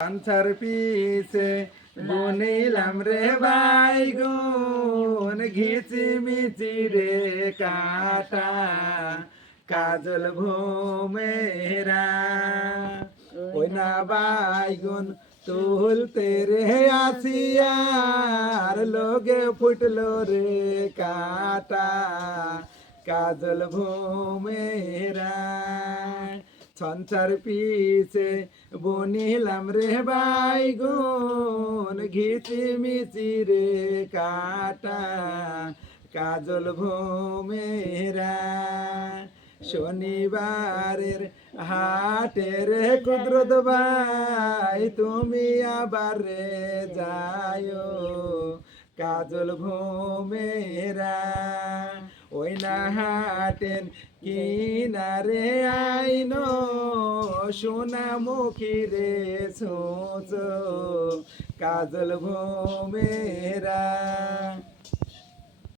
puncture পিছে বুনিলাম রে বাইগুন ঘিচি মিচি রে কাটা কাজল ভোমেরা ওই না বাইগুন তুলতে রে আসিয়ার লোকে ফুটলো রে কাটা কাজল ভোমেরা সঞ্চার পিছে বুনিলাম রে বাইগুন ঘিচি মিচি রে কাটা কাজল ভোমেরা শনিবারের হাটের কুদরত ভাই তুমি আবার রে যায়ো কাজল ভোমেরা ওই না হাটেন কিনারে আইনো সোনামুখী রে সোচ কাজল ভোমেরা